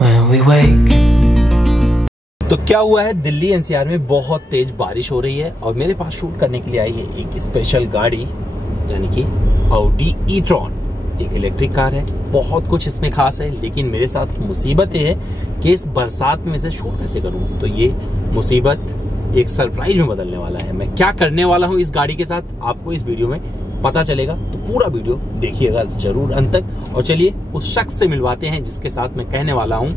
when we wake। तो क्या हुआ है, दिल्ली एनसीआर में बहुत तेज बारिश हो रही है और मेरे पास शूट करने के लिए आई है एक स्पेशल गाड़ी, यानी कि ऑडी ई-ट्रॉन। एक इलेक्ट्रिक कार है, बहुत कुछ इसमें खास है, लेकिन मेरे साथ मुसीबत ये है कि इस बरसात में इसे शूट कैसे करूं। तो ये मुसीबत एक सरप्राइज में बदलने वाला है। मैं क्या करने वाला हूं इस गाड़ी के साथ, आपको इस वीडियो में पता चलेगा। तो पूरा वीडियो देखिएगा जरूर अंत तक। और चलिए उस शख्स से मिलवाते हैं जिसके साथ मैं कहने वाला हूं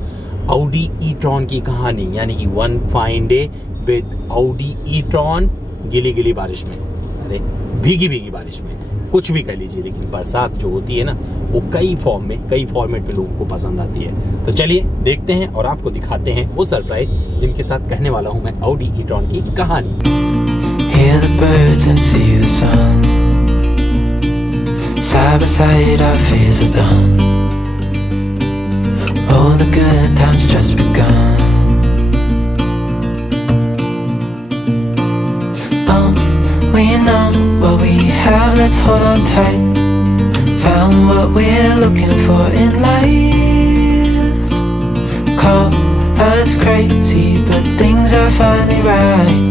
ऑडी ई-ट्रॉन की कहानी, यानी कि one fine day with Audi e tron. गीली गीली बारिश में, अरे भीगी भीगी बारिश में, कुछ भी कह लीजिए, लेकिन बरसात जो होती है ना, वो कई फॉर्मेट में लोगों को पसंद आती है। तो चलिए देखते हैं और आपको दिखाते हैं वो सरप्राइज जिनके साथ कहने वाला हूं मैं ऑडी ई-ट्रॉन की कहानी। Hear the birds and see the sun, side by side our fears are done, all the good times just begun। We know what we have, let's hold on tight, found what we're looking for in life, call us crazy but things are finally right,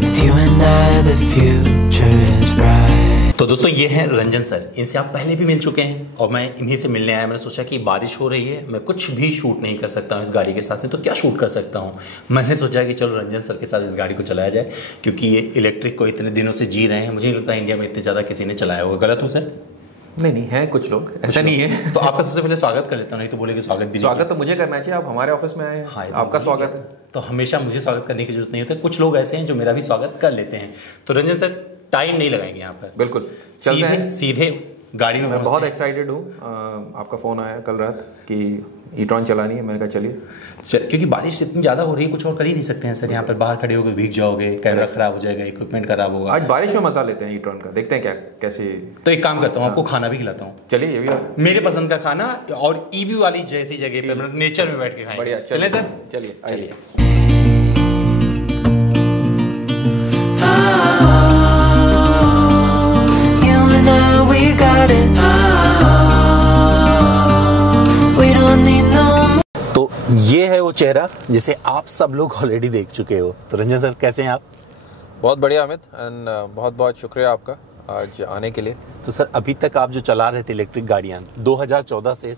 with you and I the future is bright। तो दोस्तों ये हैं Ranjan sir, इनसे आप पहले भी मिल चुके हैं और मैं इन्हीं से मिलने आया। मैंने सोचा कि बारिश हो रही है, मैं कुछ भी शूट नहीं कर सकता हूँ इस गाड़ी के साथ में, तो क्या शूट कर सकता हूँ। मैंने सोचा कि चलो रंजन सर के साथ इस गाड़ी को चलाया जाए, क्योंकि ये इलेक्ट्रिक को इतने दिनों से जी रहे हैं। मुझे नहीं लगता इंडिया में इतने ज़्यादा किसी ने चलाया होगा। गलत हूँ सर? नहीं है कुछ लोग, ऐसा नहीं है। तो आपका सबसे पहले स्वागत कर लेता हूँ, नहीं तो बोले कि स्वागत तो मुझे करना चाहिए, आप हमारे ऑफिस में आए हैं। हाँ, आपका स्वागत। तो हमेशा मुझे स्वागत करने की जरूरत नहीं होती, कुछ लोग ऐसे हैं जो मेरा भी स्वागत कर लेते हैं। तो रंजन सर टाइम नहीं लगाएंगे यहाँ पर, बिल्कुल सीधे गाड़ी में। मैं बहुत एक्साइटेड हूँ। आपका फ़ोन आया कल रात कि ई-ट्रॉन चलानी है, मैंने कहा चलिए। क्योंकि बारिश इतनी ज़्यादा हो रही है, कुछ और कर ही नहीं सकते हैं सर। यहाँ पर बाहर खड़े होकर भीग जाओगे, कैमरा खराब हो जाएगा, इक्विपमेंट खराब होगा। आज बारिश में मजा लेते हैं ई-ट्रॉन का, देखते हैं क्या कैसे। तो एक काम करता हूँ, आपको खाना भी खिलाता हूँ। चलिए, ये भी मेरे पसंद का खाना, और ईवी वाली जैसी जगह पे, मतलब नेचर में बैठ के खाएंगे। बढ़िया, चले सर? चलिए। तो ये है वो चेहरा जिसे आप सब लोग ऑलरेडी देख चुके हो। तो रंजन सर कैसे हैं आप? बहुत बढ़िया अमित, एंड बहुत बहुत शुक्रिया आपका आज आने के लिए। तो सर अभी तक आप जो चला रहे थे इलेक्ट्रिक गाड़ियाँ, 2014 से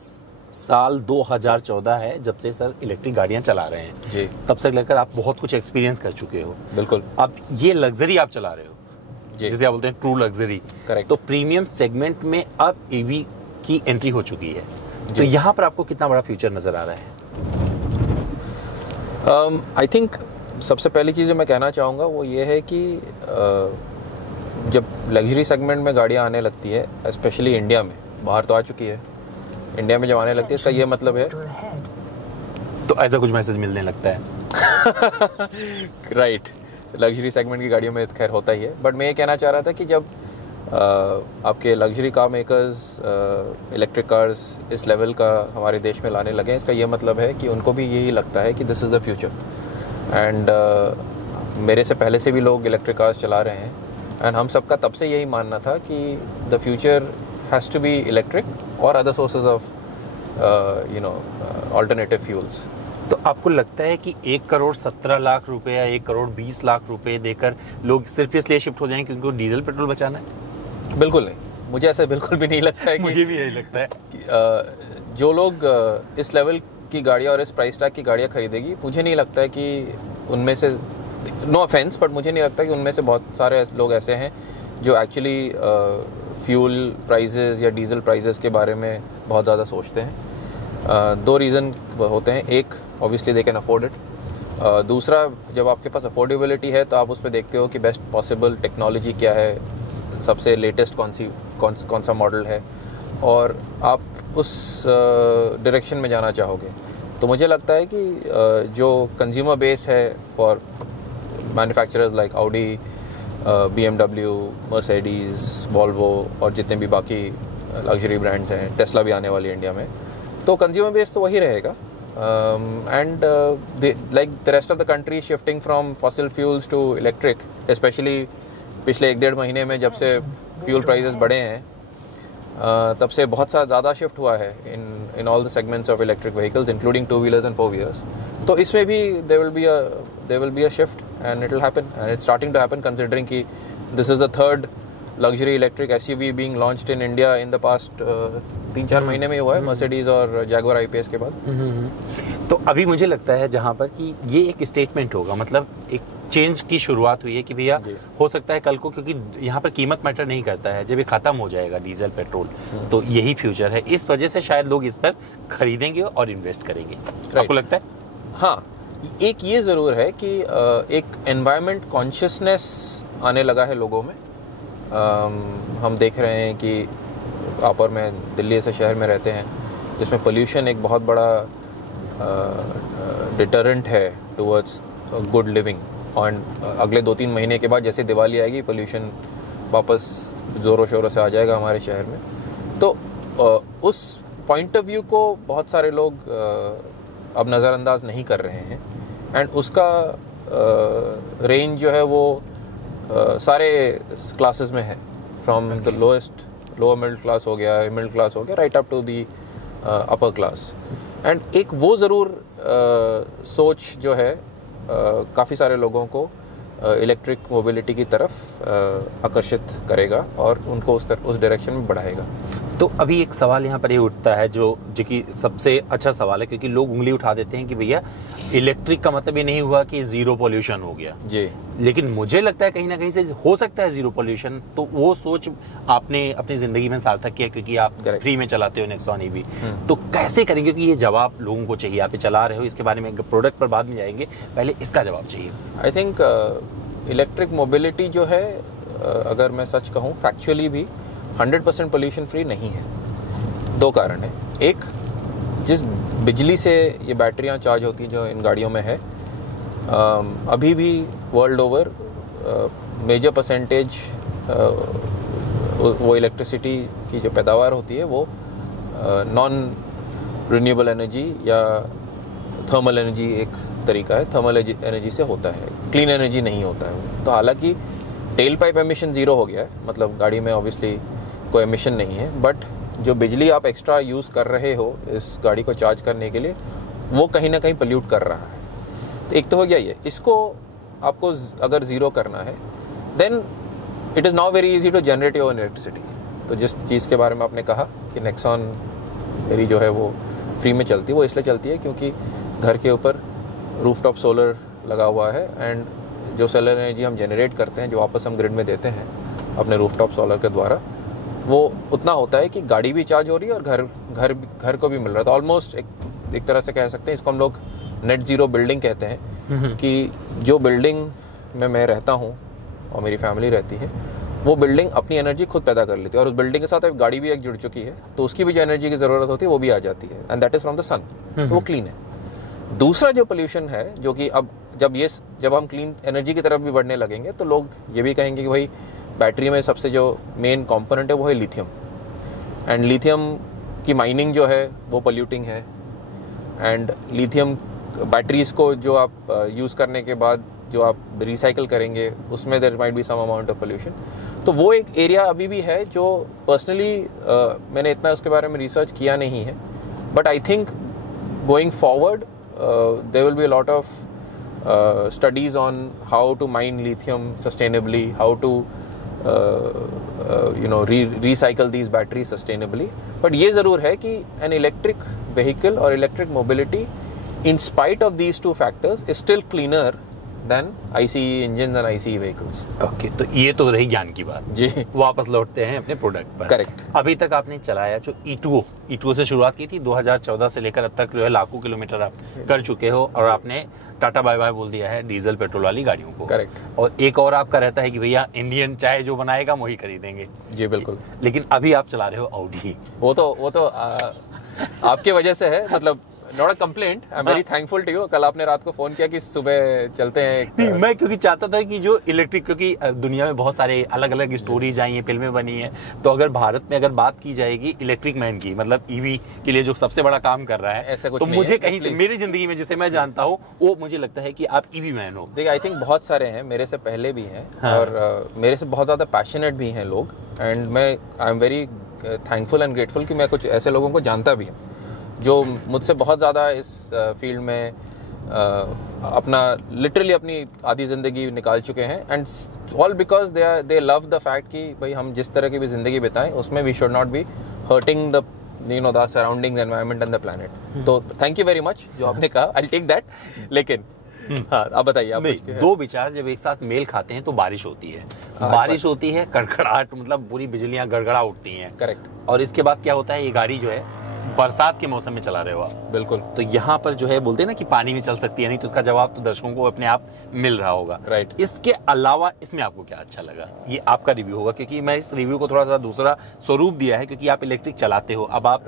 साल 2014 है जब से सर इलेक्ट्रिक गाड़ियाँ चला रहे हैं जी। तब से लेकर आप बहुत कुछ एक्सपीरियंस कर चुके हो। बिल्कुल। अब ये लग्जरी आप चला रहे हो जी, जिसे आप बोलते हैं ट्रू लग्जरी। करेक्ट। तो प्रीमियम सेगमेंट में अब ईवी की एंट्री हो चुकी है, तो यहाँ पर आपको कितना बड़ा फ्यूचर नजर आ रहा है? आई थिंक सबसे पहली चीज़ जो मैं कहना चाहूँगा वो ये है कि जब लग्जरी सेगमेंट में गाड़ियाँ आने लगती है, स्पेशली इंडिया में, बाहर तो आ चुकी है, इंडिया में जब आने लगती है, इसका ये मतलब है तो ऐसा कुछ मैसेज मिलने लगता है। राइट। लग्जरी सेगमेंट की गाड़ियों में खैर होता ही है, बट मैं ये कहना चाह रहा था कि जब आपके luxury car makers electric cars इस लेवल का हमारे देश में लाने लगे, इसका ये मतलब है कि उनको भी यही लगता है कि this is the future. And मेरे से पहले से भी लोग इलेक्ट्रिक कार्स चला रहे हैं, एंड हम सबका तब से यही मानना था कि the future has to be electric और other sources of alternative fuels. तो आपको लगता है कि 1,17,00,000 रुपए या 1,20,00,000 रुपए देकर लोग सिर्फ इसलिए शिफ्ट हो जाएंगे क्योंकि उनको डीजल पेट्रोल बचाना है? बिल्कुल नहीं, मुझे ऐसा बिल्कुल भी नहीं लगता है कि मुझे भी यही लगता है कि जो लोग इस लेवल की गाड़ियाँ और इस प्राइस टैग की गाड़ियाँ खरीदेगी, मुझे नहीं लगता है कि उनमें से, नो ऑफेंस, बट मुझे नहीं लगता कि उनमें से बहुत सारे लोग ऐसे हैं जो एक्चुअली फ्यूल प्राइजेज़ या डीजल प्राइजेज़ के बारे में बहुत ज़्यादा सोचते हैं। दो रीज़न होते हैं, एक obviously they can afford it, दूसरा जब आपके पास अफोर्डेबिलिटी है तो आप उसमें देखते हो कि बेस्ट पॉसिबल टेक्नोलॉजी क्या है, सबसे लेटेस्ट कौन सा मॉडल है, और आप उस डायरेक्शन में जाना चाहोगे। तो मुझे लगता है कि जो कंज्यूमर बेस है for manufacturers like Audi, BMW, Mercedes, Volvo और जितने भी बाकी लग्जरी ब्रांड्स हैं, टेस्ला भी आने वाली है इंडिया में, तो कंज्यूमर बेस तो वही रहेगा। And like the rest of the country shifting from fossil fuels to electric, specially पिछले 1-1.5 महीने में जब से फ्यूल प्राइसेस बढ़े हैं, तब से बहुत सा ज़्यादा शिफ्ट हुआ है in all the segments of electric vehicles including 2 wheelers and 4 wheelers. तो इसमें भी there will be a shift and it will happen and it's starting to happen considering कि this is the third luxury electric SUV being launched in India in the past 3-4 महीने में हुआ है Mercedes और Jaguar I-Pace के बाद. तो अभी मुझे लगता है जहाँ पर कि ये एक स्टेटमेंट होगा, मतलब एक चेंज की शुरुआत हुई है कि भैया हो सकता है कल को, क्योंकि यहाँ पर कीमत मैटर नहीं करता है, जब ये खत्म हो जाएगा डीजल पेट्रोल तो यही फ्यूचर है. इस वजह से शायद लोग इस पर खरीदेंगे और इन्वेस्ट करेंगे. आपको लगता है? हाँ, एक ये ज़रूर है कि एक एनवायरनमेंट कॉन्शियसनेस आने लगा है लोगों में. हम देख रहे हैं कि आप और मैं दिल्ली ऐसे शहर में रहते हैं जिसमें पोल्यूशन एक बहुत बड़ा डिटरेंट है टुवर्ड्स गुड लिविंग. और अगले 2-3 महीने के बाद जैसे दिवाली आएगी पोल्यूशन वापस ज़ोरों शोरों से आ जाएगा हमारे शहर में. तो उस पॉइंट ऑफ व्यू को बहुत सारे लोग अब नज़रअंदाज नहीं कर रहे हैं. एंड उसका रेंज जो है वो सारे क्लासेस में है, from the lower middle class हो गया, मिडिल क्लास हो गया, right up to the upper class. And एक वो ज़रूर सोच जो है काफ़ी सारे लोगों को इलेक्ट्रिक मोबिलिटी की तरफ आकर्षित करेगा और उनको उस डायरेक्शन में बढ़ाएगा. तो अभी एक सवाल यहाँ पर ये उठता है जो कि सबसे अच्छा सवाल है, क्योंकि लोग उंगली उठा देते हैं कि भैया इलेक्ट्रिक का मतलब ये नहीं हुआ कि जीरो पोल्यूशन हो गया जी. लेकिन मुझे लगता है कहीं ना कहीं से हो सकता है जीरो पोल्यूशन. तो वो सोच आपने अपनी जिंदगी में सार्थक किया क्योंकि आप फ्री में चलाते हो नेक्सॉन ईवी. तो कैसे करेंगे, क्योंकि ये जवाब लोगों को चाहिए. आप चला रहे हो, इसके बारे में प्रोडक्ट पर बाद में जाएंगे, पहले इसका जवाब चाहिए. आई थिंक इलेक्ट्रिक मोबिलिटी जो है, अगर मैं सच कहूँ फैक्चुअली भी 100% पोल्यूशन फ्री नहीं है. 2 कारण है. एक, जिस बिजली से ये बैटरियां चार्ज होती जो इन गाड़ियों में है, अभी भी वर्ल्ड ओवर मेजर परसेंटेज वो इलेक्ट्रिसिटी की जो पैदावार होती है वो नॉन रिन्यूएबल एनर्जी या थर्मल एनर्जी एक तरीका है, थर्मल एनर्जी से होता है, क्लीन एनर्जी नहीं होता है. तो हालांकि टेल पाइप एमिशन ज़ीरो हो गया है, मतलब गाड़ी में ऑब्वियसली कोई एमिशन नहीं है, बट जो बिजली आप एक्स्ट्रा यूज़ कर रहे हो इस गाड़ी को चार्ज करने के लिए वो कहीं ना कहीं पोल्यूट कर रहा है. तो एक तो हो गया ये. इसको आपको अगर ज़ीरो करना है then it is now very easy to generate your electricity. तो जिस चीज़ के बारे में आपने कहा कि नेक्सॉन मेरी जो है वो फ्री में चलती है, वो इसलिए चलती है क्योंकि घर के ऊपर रूफटॉप सोलर लगा हुआ है एंड जो सोलर एनर्जी हम जनरेट करते हैं जो वापस हम ग्रिड में देते हैं अपने रूफटॉप सोलर के द्वारा, वो उतना होता है कि गाड़ी भी चार्ज हो रही है और घर को भी मिल रहा है. तो ऑलमोस्ट एक तरह से कह सकते हैं, इसको हम लोग नेट ज़ीरो बिल्डिंग कहते हैं कि जो बिल्डिंग में मैं रहता हूँ और मेरी फैमिली रहती है वो बिल्डिंग अपनी एनर्जी खुद पैदा कर लेती है और उस बिल्डिंग के साथ एक गाड़ी भी एक जुड़ चुकी है तो उसकी भी जो एनर्जी की ज़रूरत होती है वो भी आ जाती है and that is from the sun. तो वो क्लीन है. दूसरा जो पोल्यूशन है जो कि अब जब हम क्लीन एनर्जी की तरफ भी बढ़ने लगेंगे तो लोग ये भी कहेंगे कि भाई बैटरी में सबसे जो मेन कंपोनेंट है वो है लिथियम, एंड लिथियम की माइनिंग जो है वो पोल्यूटिंग है. एंड लिथियम बैटरीज को जो आप यूज़ करने के बाद जो आप रिसाइकल करेंगे उसमें there might be some amount of pollution. तो वो एक एरिया अभी भी है जो पर्सनली मैंने इतना उसके बारे में रिसर्च किया नहीं है, but I think going forward there will be a lot of studies on how to mine lithium sustainably, how to recycle these batteries sustainably. But ये ज़रूर है कि an electric vehicle or electric mobility in spite of these 2 factors is still cleaner than ICE engines and ICE vehicles. Okay, तो ये तो रही ज्ञान की बात जी. वापस लौटते हैं अपने प्रोडक्ट पर. करेक्ट. अभी तक आपने चलाया जो E2 से शुरुआत की थी, 2014 से लेकर अब तक जो है लाखों किलोमीटर आप कर चुके हो और आपने टाटा बाय बाय बोल दिया है डीजल पेट्रोल वाली गाड़ियों को. करेक्ट. और एक और आपका रहता है कि भैया इंडियन चाहे जो बनाएगा वही खरीदेंगे. जी बिल्कुल. लेकिन अभी आप चला रहे हो ऑडी. वो तो आपके वजह से है, मतलब not a complaint. I am very thankful to you. कल आपने रात को फोन किया कि सुबह चलते हैं. नहीं, मैं क्योंकि चाहता था कि जो इलेक्ट्रिक, क्योंकि दुनिया में बहुत सारे अलग अलग स्टोरीज आई हैं, फिल्में बनी हैं, तो अगर भारत में अगर बात की जाएगी इलेक्ट्रिक मैन की, मतलब ईवी के लिए जो सबसे बड़ा काम कर रहा है, ऐसा कुछ तो नहीं मुझे है, कहीं से मेरी जिंदगी में जिसे मैं जानता हूँ वो मुझे लगता है कि आप ईवी मैन हो. देखिए, आई थिंक बहुत सारे हैं, मेरे से पहले भी हैं. हाँ. और मेरे से बहुत ज़्यादा पैशनेट भी हैं लोग. एंड मैं आई am very thankful and grateful कि मैं कुछ ऐसे लोगों को जानता भी हूँ जो मुझसे बहुत ज़्यादा इस फील्ड में अपना लिटरली अपनी आधी ज़िंदगी निकाल चुके हैं, and all because they love the fact कि भाई हम जिस तरह की भी ज़िंदगी बिताएं उसमें we should not be hurting the the surroundings, environment and the planet. तो थैंक यू वेरी मच जो आपने कहा, आई विल टेक दैट। लेकिन हाँ, आप बताइए। आप दो विचार जब एक साथ मेल खाते हैं तो बारिश होती है, बारिश होती है, कड़कड़ाहट, मतलब पूरी बिजलियां गड़गड़ा उठती हैं। करेक्ट। और इसके बाद क्या होता है, ये गाड़ी जो है बरसात के मौसम में चला रहे हो आप, बिल्कुल, तो यहाँ पर जो है बोलते हैं ना कि पानी में चल सकती है, नहीं तो उसका जवाब तो दर्शकों को अपने आप मिल रहा होगा। राइट। इसके अलावा इसमें आपको क्या अच्छा लगा, ये आपका रिव्यू होगा, क्योंकि मैं इस रिव्यू को थोड़ा सा दूसरा स्वरूप दिया है, क्योंकि आप इलेक्ट्रिक चलाते हो, अब आप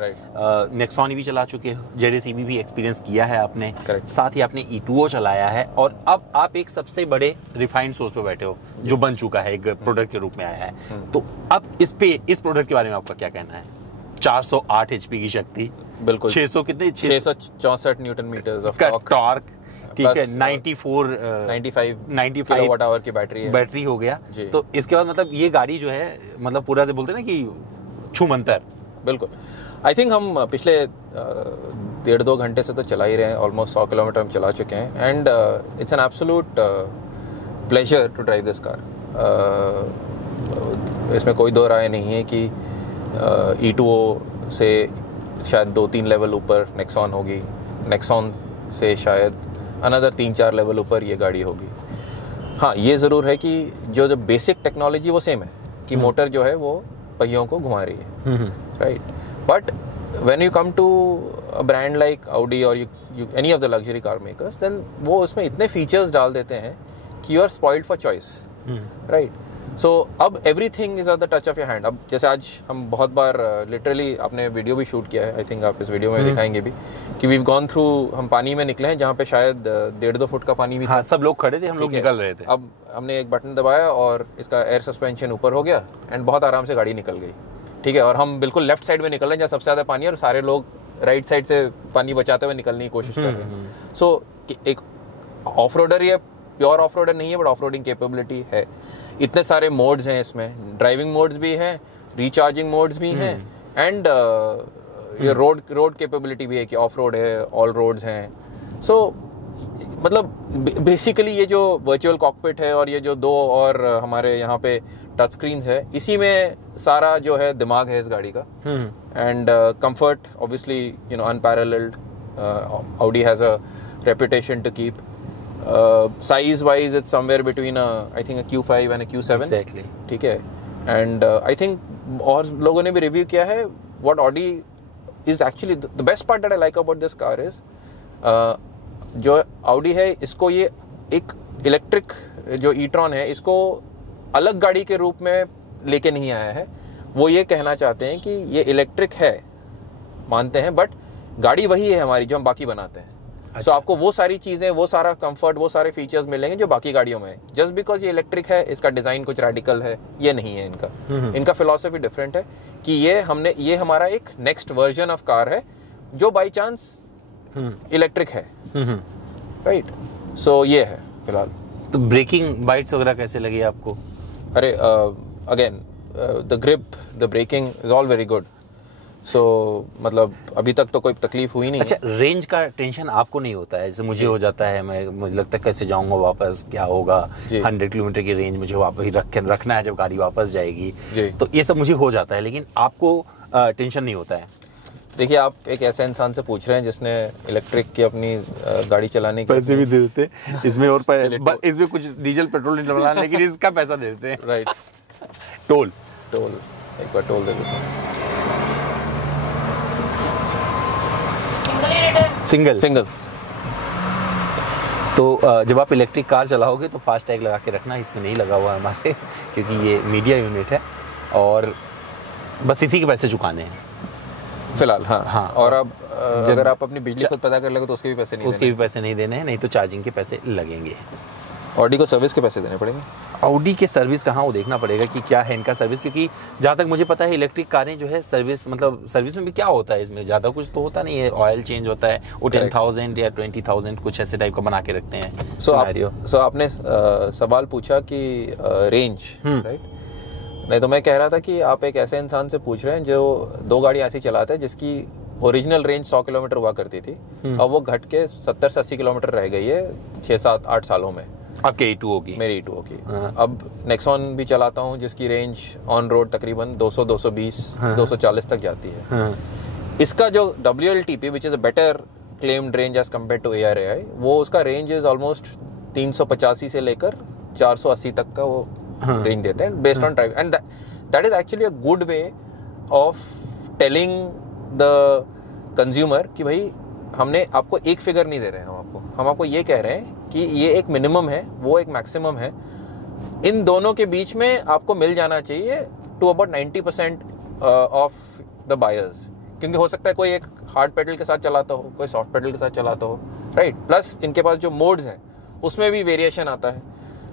नेक्सॉन भी चला चुके हो, ZS EV भी एक्सपीरियंस किया है आपने, साथ ही आपने E2O चलाया है, और अब आप एक सबसे बड़े रिफाइंड सोर्स पे बैठे हो जो बन चुका है, एक प्रोडक्ट के रूप में आया है। तो अब इस प्रोडक्ट के बारे में आपका क्या कहना है? 408 HP की शक्ति, बिल्कुल, 600 कितने 664 न्यूटन मीटर्स ऑफ टॉर्क, ठीक है, 95 किलोवाट आवर की बैटरी हो गया। तो इसके बाद मतलब ये गाड़ी जो है, मतलब पूरा से बोलते हैं ना कि छूमंतर। बिल्कुल। आई थिंक हम पिछले 1.5-2 घंटे से तो चला ही रहे हैं, ऑलमोस्ट 100 किलोमीटर हम चला चुके हैं, and it's an absolute pleasure to drive this car. इसमें कोई दो राय नहीं है कि E2O से शायद 2-3 लेवल ऊपर नेक्सॉन होगी, नेक्सॉन से शायद अनदर 3-4 लेवल ऊपर ये गाड़ी होगी। हाँ, ये ज़रूर है कि जो बेसिक टेक्नोलॉजी वो सेम है कि मोटर जो है वो पहियों को घुमा रही है, right. But when you come to a brand like Audi और you any of the luxury car makers, then वो उसमें इतने फीचर्स डाल देते हैं कि you are spoiled for choice, right. So अब everything is at the touch of your hand. अब जैसे आज हम बहुत बार लिटरली आपने वीडियो भी शूट किया है, आई थिंक आप इस वीडियो में दिखाएंगे भी कि वी गॉन थ्रू, हम पानी में निकले हैं जहाँ पे शायद 1.5-2 फुट का पानी भी। हाँ, सब लोग खड़े थे, हम लोग निकल रहे थे। अब हमने एक बटन दबाया और इसका एयर सस्पेंशन ऊपर हो गया एंड बहुत आराम से गाड़ी निकल गई, ठीक है। और हम बिल्कुल लेफ्ट साइड में निकल रहे हैं जहाँ सबसे ज़्यादा पानी है, और सारे लोग राइट साइड से पानी बचाते हुए निकलने की कोशिश कर रहे हैं। सो एक ऑफ रोडर, ये प्योर ऑफ रोडर नहीं है बट ऑफ रोडिंग कैपेबिलिटी है। इतने सारे मोड्स हैं इसमें, ड्राइविंग मोड्स भी हैं, रिचार्जिंग मोड्स भी हैं, एंड ये रोड कैपेबिलिटी भी है कि ऑफ रोड है, ऑल रोड्स हैं। सो मतलब बेसिकली ये जो वर्चुअल कॉकपिट है और ये जो 2 और हमारे यहाँ पे टच स्क्रीन्स है, इसी में सारा जो है दिमाग है इस गाड़ी का। And comfort obviously unparalleled, Audi has a reputation to keep. Size wise it's somewhere between I think a Q5 and a Q7, exactly, ठीक है। and I think और लोगों ने भी रिव्यू किया है, what Audi is actually the best part that I like about this car is जो Audi है, इसको ये एक इलेक्ट्रिक जो e-tron है, इसको अलग गाड़ी के रूप में लेके नहीं आया है। वो ये कहना चाहते हैं कि ये इलेक्ट्रिक है, मानते हैं, बट गाड़ी वही है हमारी जो हम बाकी बनाते हैं। तो आपको वो सारी चीजें, वो सारा कंफर्ट, वो सारे फीचर्स मिलेंगे जो बाकी गाड़ियों में है। जस्ट बिकॉज ये इलेक्ट्रिक है, इसका डिजाइन कुछ रेडिकल है, ये नहीं है इनका। इनका फिलॉसफी डिफरेंट है कि ये हमारा एक नेक्स्ट वर्जन ऑफ कार है जो बाई चांस इलेक्ट्रिक है, राइट। सो ये है फिलहाल। तो ब्रेकिंग बाइट्स वगैरह कैसे लगी आपको? अरे again the grip, the braking is all very good. So मतलब अभी तक तो कोई तकलीफ हुई नहीं। अच्छा, रेंज का टेंशन आपको नहीं होता है? जैसे मुझे हो जाता है, मुझे लगता है कैसे जाऊंगा वापस, क्या होगा, 100 किलोमीटर की रेंज मुझे वापस रखना है जब गाड़ी वापस जाएगी, तो ये सब मुझे हो जाता है, लेकिन आपको टेंशन नहीं होता है? देखिए, आप एक ऐसे इंसान से पूछ रहे हैं जिसने इलेक्ट्रिक की अपनी गाड़ी चलाने के पैसे भी दे देते इसमें, और इसमें कुछ डीजल पेट्रोल नहीं डलवाना, लेकिन इसका पैसा दे देते हैं, राइट। टोल एक बार टोल दे देता हूँ। सिंगल। तो जब आप इलेक्ट्रिक कार चलाओगे तो फास्ट टैग लगा के रखना, इसमें नहीं लगा हुआ हमारे, क्योंकि ये मीडिया यूनिट है और बस इसी के पैसे चुकाने हैं फिलहाल। हाँ। और अब अगर आप अपनी बिजली खुद पैदा कर लोगे तो उसके भी पैसे नहीं देने हैं, नहीं तो चार्जिंग के पैसे लगेंगे। ऑडी को सर्विस के पैसे देने पड़ेंगे। ऑडी के सर्विस कहाँ, वो देखना पड़ेगा कि क्या है इनका सर्विस, क्योंकि जहाँ तक मुझे पता है इलेक्ट्रिक कारें जो है सर्विस, मतलब सर्विस में भी क्या होता है, इसमें ज़्यादा कुछ तो होता नहीं है, ऑयल चेंज होता है, वो 10,000 या 20,000 कुछ ऐसे टाइप का बना के रखते हैं। सो आपने सवाल पूछा कि रेंज, राइट। नहीं तो मैं कह रहा था कि आप एक ऐसे इंसान से पूछ रहे हैं जो 2 गाड़ी ऐसी चलाता है जिसकी ओरिजिनल रेंज 100 किलोमीटर हुआ करती थी, अब वो घट के 70 से 80 किलोमीटर रह गई है 6, 7, 8 सालों में। आपके E2 होगी? मेरी E2 होगी। अब नेक्सॉन भी चलाता हूँ जिसकी रेंज ऑन रोड तकरीबन 200, 220, 240 तक जाती है। इसका जो WLTP which is a better claimed range as compare to ARAI, वो उसका रेंज इज ऑलमोस्ट 385 से लेकर 480 तक का वो रेंज देते हैं based on drive, and that is actually a good way of telling the consumer कि भाई हमने आपको एक फिगर नहीं दे रहे हैं, हम आपको ये कह रहे हैं कि ये एक मिनिमम है, वो एक मैक्सिमम है, इन दोनों के बीच में आपको मिल जाना चाहिए to about 90% of the buyers, क्योंकि हो सकता है कोई एक हार्ड पेडल के साथ चलाता हो, कोई सॉफ्ट पेडल के साथ चलाता हो, राइट। प्लस इनके पास जो मोड्स हैं उसमें भी वेरिएशन आता है।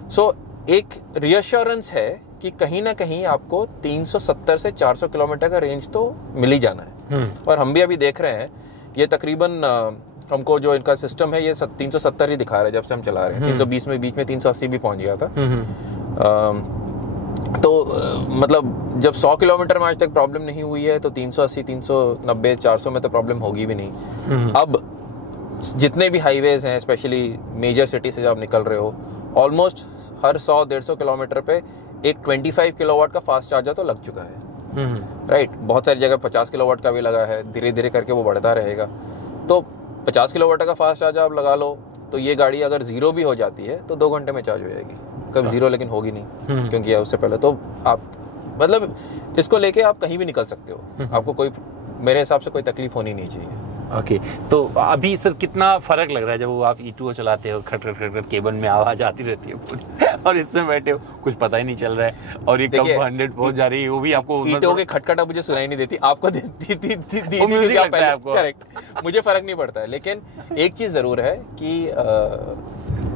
सो एक रियश्योरेंस है कि कहीं ना कहीं आपको 370 से 400 किलोमीटर का रेंज तो मिल ही जाना है। और हम भी अभी देख रहे हैं ये तकरीबन हमको जो इनका सिस्टम है ये 370 ही दिखा रहा है जब से हम चला रहे हैं। 320 में बीच में 380 भी पहुंच गया था। तो मतलब जब 100 किलोमीटर में आज तक प्रॉब्लम नहीं हुई है तो 380, 390, 400 में तो प्रॉब्लम होगी भी नहीं। अब जितने भी हाईवेज हैं, स्पेशली मेजर सिटी से जब आप निकल रहे हो, ऑलमोस्ट हर 100-150 किलोमीटर पे एक 25 किलोवाट का फास्ट चार्जर तो लग चुका है, राइट। बहुत सारी जगह 50 किलोवाट का भी लगा है, धीरे धीरे करके वो बढ़ता रहेगा। तो 50 किलोवाट का फास्ट चार्जर आप लगा लो तो ये गाड़ी अगर 0 भी हो जाती है तो 2 घंटे में चार्ज हो जाएगी। कभी 0 लेकिन होगी नहीं, क्योंकि उससे पहले तो आप मतलब इसको लेके आप कहीं भी निकल सकते हो, आपको कोई मेरे हिसाब से कोई तकलीफ होनी नहीं चाहिए। ओके तो अभी सर कितना फर्क लग रहा है जब वो आप E2 चलाते हो, खट खट खट केबल में आवाज आती रहती है पूरी, और इसमें बैठे हो कुछ पता ही नहीं चल रहा है, और ये कब 100 पहुंच जा रही है वो भी आपको E2 के खटखटा मुझे सुनाई नहीं देती, आपको देती करेक्ट, मुझे फर्क नहीं पड़ता है। लेकिन एक चीज जरूर है कि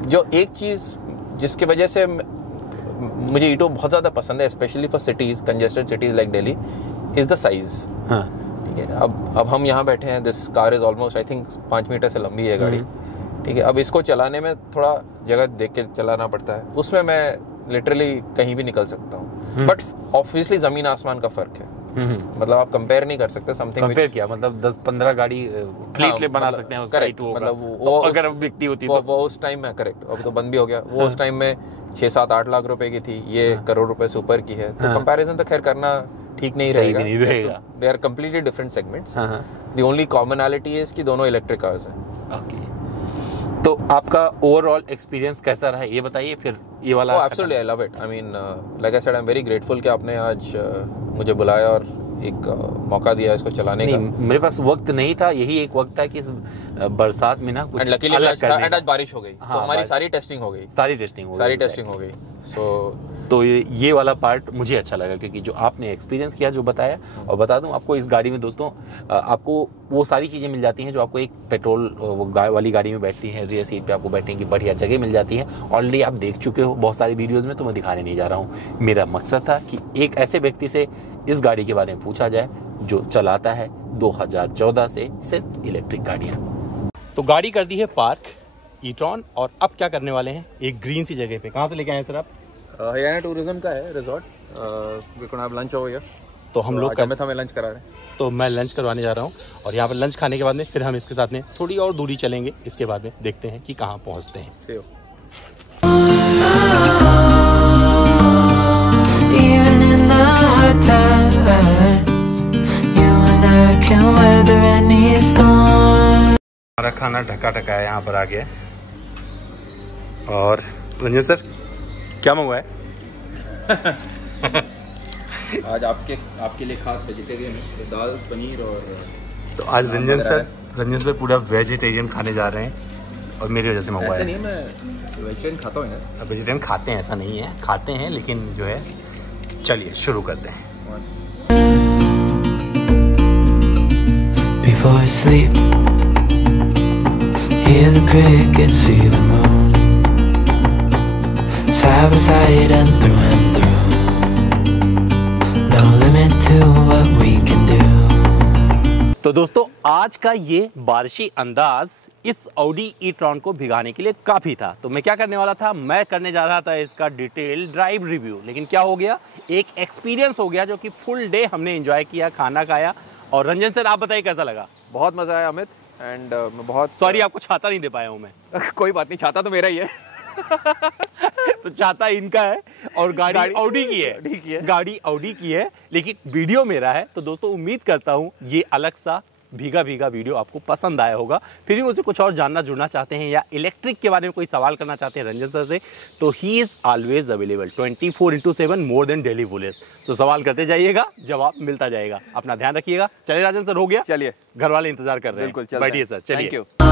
जो एक चीज जिसकी वजह से मुझे E2 बहुत ज्यादा पसंद है, specially for cities, congested cities like Delhi, is the size. अब हम यहाँ बैठे हैं, this car is almost I think 5 meter से लंबी है गाड़ी, ठीक है। अब इसको चलाने में थोड़ा जगह देख के चलाना पड़ता है, उसमें मैं लिटरली कहीं भी निकल सकता हूँ। बट ऑब्वियसली जमीन आसमान का फर्क है, मतलब आप कंपेयर नहीं कर सकते। समथिंग कंपेयर किया मतलब 10-15 गाड़ी फ्लीट ले बना सकते हैं उसका E2 मतलब वो अगर बिकती होती वो उस टाइम में करेक्ट, अब तो बंद भी हो गया। वो उस टाइम में 6-7-8 लाख रुपए की थी, ये करोड़ रुपए से ऊपर की है, तो कंपैरिजन तो खैर करना ठीक नहीं रहेगा। They are completely different segments. The only commonality is कि दोनों इलेक्ट्रिक कार्स हैं। ओके तो आपका ओवरऑल एक्सपीरियंस कैसा रहा ये बताइए फिर ये वाला। Absolutely I love it. I mean like I said I am very grateful कि आपने आज मुझे बुलाया और एक मौका दिया इसको चलाने का। मेरे पास वक्त नहीं था, यही एक वक्त था कि बरसात में ना कुछ अलग करने का। आज बारिश हो गई तो हमारी सारी टेस्टिंग हो गई, सारी टेस्टिंग हो गई। तो ये वाला पार्ट मुझे अच्छा लगा क्योंकि जो आपने एक्सपीरियंस किया, जो बताया। और बता दूं आपको, इस गाड़ी में दोस्तों आपको वो सारी चीज़ें मिल जाती हैं जो आपको एक पेट्रोल वाली गाड़ी में बैठती हैं। रियर सीट पे आपको बैठने की बढ़िया जगह मिल जाती है, ऑलरेडी आप देख चुके हो बहुत सारी वीडियोस में, तो मैं दिखाने नहीं जा रहा हूँ। मेरा मकसद था कि एक ऐसे व्यक्ति से इस गाड़ी के बारे में पूछा जाए जो चलाता है 2014 से सिर्फ इलेक्ट्रिक गाड़ियाँ। तो गाड़ी कर दी है पार्क ई-ट्रॉन, और अब क्या करने वाले हैं, एक ग्रीन सी जगह पे। कहाँ पे लेके आए सर आप? हरियाणा टूरिज्म का है resort, we can have lunch over here. तो हम लोग हमें लंच करा रहे हैं, तो मैं लंच करवाने जा रहा हूँ, और यहाँ पर लंच खाने के बाद में फिर हम इसके साथ में थोड़ी और दूरी चलेंगे। इसके बाद में देखते हैं कि कहाँ पहुँचते हैं। हमारा खाना ढका ढका है यहाँ पर आ गया। और रंजन सर क्या मंगवाया? आज आपके लिए खास वेजिटेरियन है, दाल पनीर और। तो आज रंजन सर पूरा वेजिटेरियन खाने जा रहे हैं और मेरी वजह से मंगवाया। ऐसा नहीं है, मैं वेजिटेरियन खाता हूँ यार। वेजिटेरियन खाते हैं ऐसा नहीं है, खाते हैं, लेकिन जो है चलिए शुरू करते हैं। Before I sleep, hear the crickets, see the moon, side by side and through, no limit to what we can do. तो दोस्तों आज का ये बारिशी अंदाज इस ऑडी ई-ट्रॉन को भिगाने के लिए काफ़ी था। तो मैं क्या करने वाला था, मैं करने जा रहा था इसका डिटेल ड्राइव रिव्यू। लेकिन क्या हो गया, एक एक्सपीरियंस हो गया जो कि फुल डे हमने एंजॉय किया, खाना खाया। और रंजन सर आप बताइए कैसा लगा? बहुत मज़ा आया अमित, एंड मैं बहुत सॉरी आपको छाता नहीं दे पाया हूँ मैं। कोई बात नहीं, छाता तो मेरा ही है। तो छाता इनका है और गाड़ी ऑडी की है, ठीक है, गाड़ी ऑडी की है, लेकिन वीडियो मेरा है। तो दोस्तों उम्मीद करता हूँ ये अलग सा भीगा भीगा वीडियो आपको पसंद आया होगा। फिर भी मुझसे कुछ और जानना जुड़ना चाहते हैं या इलेक्ट्रिक के बारे में कोई सवाल करना चाहते हैं रंजन सर से, तो he is always available 24/7 more than daily police. तो सवाल करते जाइएगा, जवाब मिलता जाएगा। अपना ध्यान रखिएगा। चलिए राजन सर, हो गया? चलिए, घर वाले इंतजार कर रहे हैं। बिल्कुल, बैठिए सर, चलिए। Thank you.